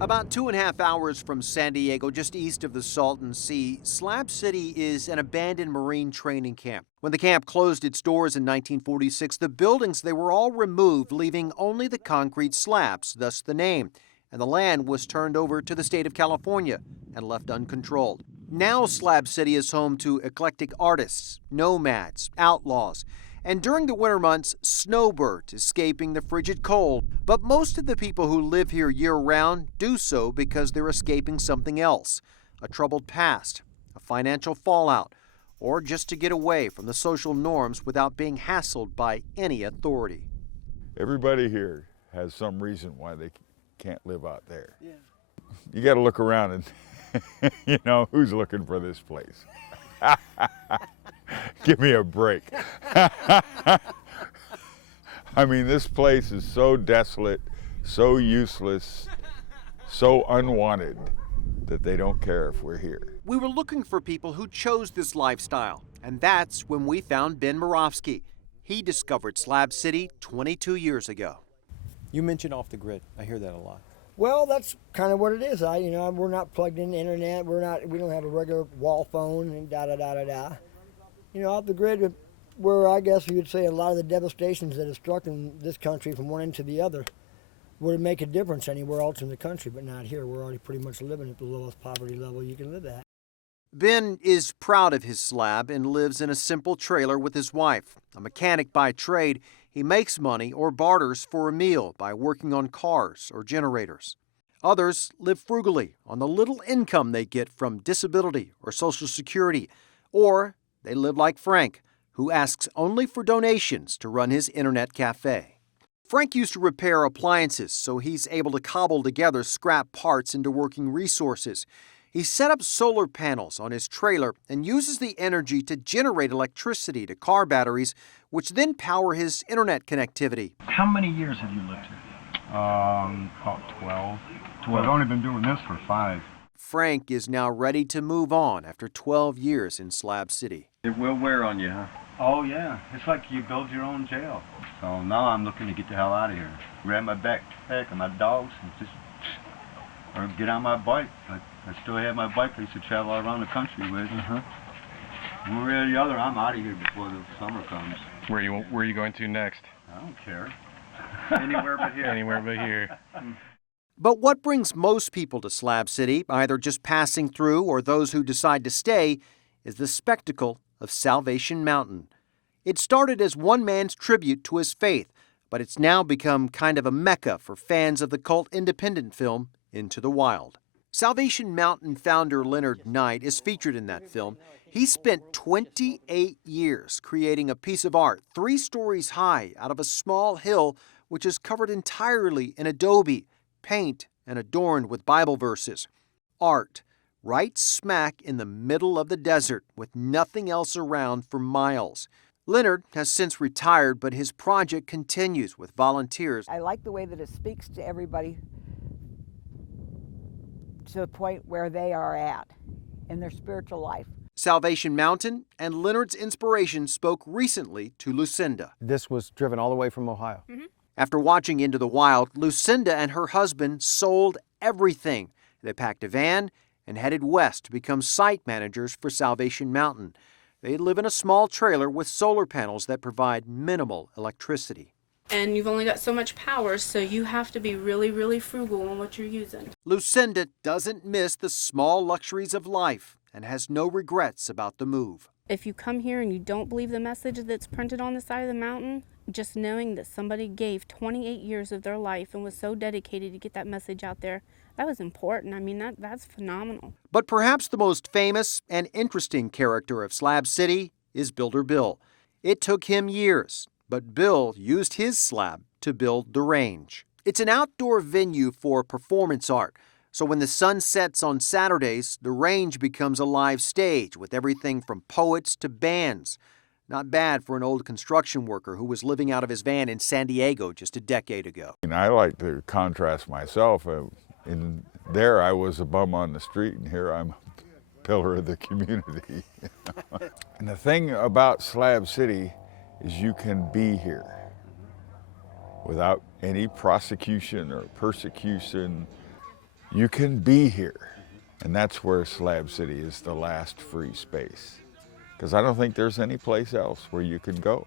About 2.5 hours from San Diego, just east of the Salton Sea, Slab City is an abandoned Marine training camp. When the camp closed its doors in 1946, the buildings, they were all removed, leaving only the concrete slabs, thus the name. And the land was turned over to the state of California and left uncontrolled. Now Slab City is home to eclectic artists, nomads, outlaws, and during the winter months, snowbirds escaping the frigid cold. But most of the people who live here year-round do so because they're escaping something else, a troubled past, a financial fallout, or just to get away from the social norms without being hassled by any authority. Everybody here has some reason why they can't live out there. Yeah. You got to look around and, you know, who's looking for this place? Give me a break. I mean, this place is so desolate, so useless, so unwanted that they don't care if we're here. We were looking for people who chose this lifestyle, and that's when we found Ben Moravsky. He discovered Slab City 22 years ago. You mentioned off the grid. I hear that a lot. Well, that's kind of what it is. We're not plugged in the internet. We don't have a regular wall phone and da-da-da-da-da. You know, off the grid, where I guess you would say a lot of the devastations that have struck in this country from one end to the other would make a difference anywhere else in the country, but not here. We're already pretty much living at the lowest poverty level you can live at. Ben is proud of his slab and lives in a simple trailer with his wife. A mechanic by trade, he makes money or barters for a meal by working on cars or generators. Others live frugally on the little income they get from disability or Social Security, or they live like Frank, who asks only for donations to run his internet cafe. Frank used to repair appliances, so he's able to cobble together scrap parts into working resources. He set up solar panels on his trailer and uses the energy to generate electricity to car batteries, which then power his internet connectivity. How many years have you lived here? About 12. I've only been doing this for 5. Frank is now ready to move on after 12 years in Slab City. It will wear on you, huh? Oh yeah, it's like you build your own jail. So now I'm looking to get the hell out of here. Grab my backpack and my dogs and just or get on my bike. I still have my bike I used to travel around the country with. One way or the other, I'm out of here before the summer comes. Where are you going to next? I don't care. Anywhere but here. Anywhere but here. But what brings most people to Slab City, either just passing through or those who decide to stay, is the spectacle of Salvation Mountain. It started as one man's tribute to his faith, but it's now become kind of a mecca for fans of the cult independent film Into the Wild. Salvation Mountain founder Leonard Knight is featured in that film. He spent 28 years creating a piece of art 3 stories high out of a small hill which is covered entirely in adobe, paint, and adorned with Bible verses. Art, right smack in the middle of the desert with nothing else around for miles. Leonard has since retired, but his project continues with volunteers. I like the way that it speaks to everybody to the point where they are at in their spiritual life. Salvation Mountain and Leonard's inspiration spoke recently to Lucinda. This was driven all the way from Ohio. After watching Into the Wild, Lucinda and her husband sold everything. They packed a van and headed west to become site managers for Salvation Mountain. They live in a small trailer with solar panels that provide minimal electricity. And you've only got so much power, so you have to be really, really frugal on what you're using. Lucinda doesn't miss the small luxuries of life and has no regrets about the move. If you come here and you don't believe the message that's printed on the side of the mountain, just knowing that somebody gave 28 years of their life and was so dedicated to get that message out there, that was important. I mean, that's phenomenal. But perhaps the most famous and interesting character of Slab City is Builder Bill. It took him years, but Bill used his slab to build the range. It's an outdoor venue for performance art. So when the sun sets on Saturdays, the range becomes a live stage with everything from poets to bands. Not bad for an old construction worker who was living out of his van in San Diego just a decade ago. And I like to contrast myself. In there I was a bum on the street, and here I'm a pillar of the community. And the thing about Slab City is you can be here without any prosecution or persecution. you can be here. And that's where Slab City is the last free space. Because I don't think there's any place else where you can go.